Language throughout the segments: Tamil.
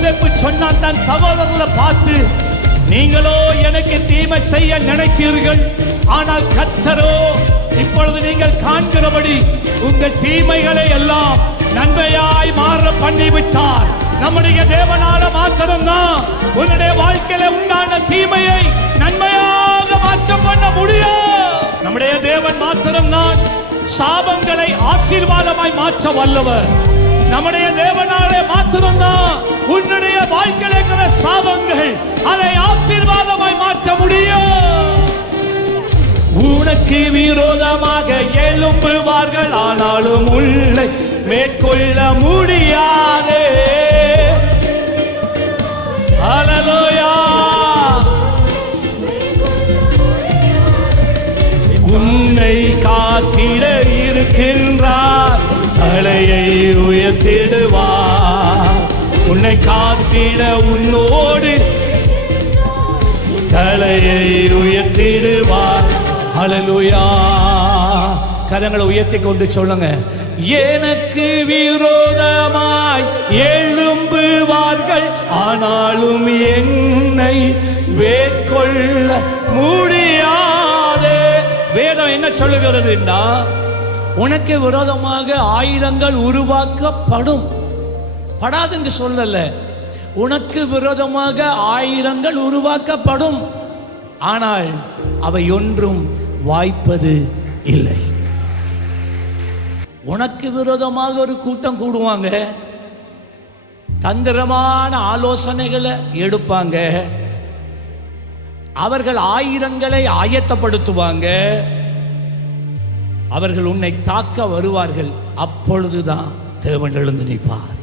யோசேப்பு சொன்னான் தன் சகோதரர்களை பார்த்து, நீங்களோ எனக்கு தீமை செய்ய நினைத்தீர்கள், ஆனால் கர்த்தரோ இப்பொழுது நீங்கள் காண்கிறபடி உங்கள் தீமைகளை எல்லாம் நன்மையாய் மாற பண்ணிவிட்டார். நம்முடைய தேவனால மாத்திரம்தான் உன்னுடைய வாழ்க்கையில உண்டான தீமையை நன்மையாக மாற்றம் பண்ண முடியும். நம்முடைய தேவன் மாத்திரம்தான் சாபங்களை ஆசீர்வாதமாய் மாற்ற வல்லவர். நம்முடைய தேவனாலே மாத்திரம்தான் உன்னுடைய வாழ்க்கையில இருக்கிற சாபங்கள் அதை ஆசீர்வாதமாய் மாற்ற முடியும். உனக்கு விரோதமாக எழும்புவார்கள், ஆனாலும் உன்னை மேற்கொள்ள முடியாது. ஹல்லேலூயா. உன்னை காத்திட இருக்கின்றார், தலையை உயர்த்திடுவார். உன்னை காத்திட உன்னோடு தலையை உயர்த்திடுவார். ஹல்லேலூயா. கரங்களை உயர்த்தி கொண்டு சொல்லுங்க, எனக்கு விரோதமாய் எழும்புவார்கள், ஆனாலும் என்னை மேற்கொள்ள முடியாது. வேதம் என்ன சொல்லுகிறதுன்னா, உனக்கு விரோதமாக ஆயுதங்கள் உருவாக்கப்படும். படாது என்று சொல்லல, உனக்கு விரோதமாக ஆயுதங்கள் உருவாக்கப்படும், ஆனால் அவை ஒன்றும் வாய்ப்பது இல்லை. உனக்கு விரோதமாக ஒரு கூட்டம் கூடுவாங்க, தந்திரமான ஆலோசனைகளை எடுப்பாங்க, அவர்கள் ஆயுதங்களை ஆயத்தப்படுத்துவாங்க, அவர்கள் உன்னை தாக்க வருவார்கள். அப்பொழுதுதான் தேவன் எழுந்து நிற்பார்.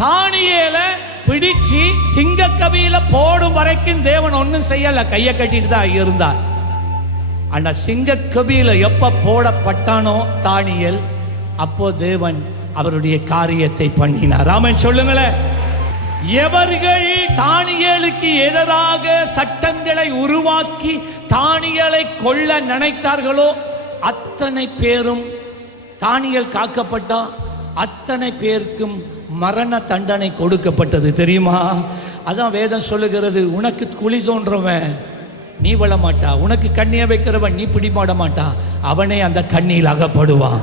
தானியேலை பிடிச்சு சிங்கக்கவியில போடும் வரைக்கும் தேவன் ஒன்றும் செய்யல, கையை கட்டிட்டு தான் இருந்தார். ஆனா சிங்கக்கவியில எப்ப போடப்பட்டானோ தானியேல், அப்போ தேவன் அவருடைய காரியத்தை பண்ணினார். ஆமென் சொல்லுங்களேன். எவர்கள் தானியேலுக்கு எதிராக சட்டங்களை உருவாக்கி தானியேலை கொல்ல நினைத்தார்களோ அத்தனை பேரும், தானியேல் காக்கப்பட்டான், அத்தனை பேருக்கும் மரண தண்டனை கொடுக்கப்பட்டது. தெரியுமா? அதான் வேதம் சொல்லுகிறது, உனக்கு குழி தோன்றவன் நீ விழ மாட்டா, உனக்கு கண்ணியை வைக்கிறவன் நீ பிடிமாட மாட்டா, அவனே அந்த கண்ணியில் அகப்படுவான்,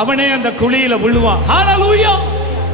அவனே அந்த குழியில விழுவான். ஹல்லேலூயா.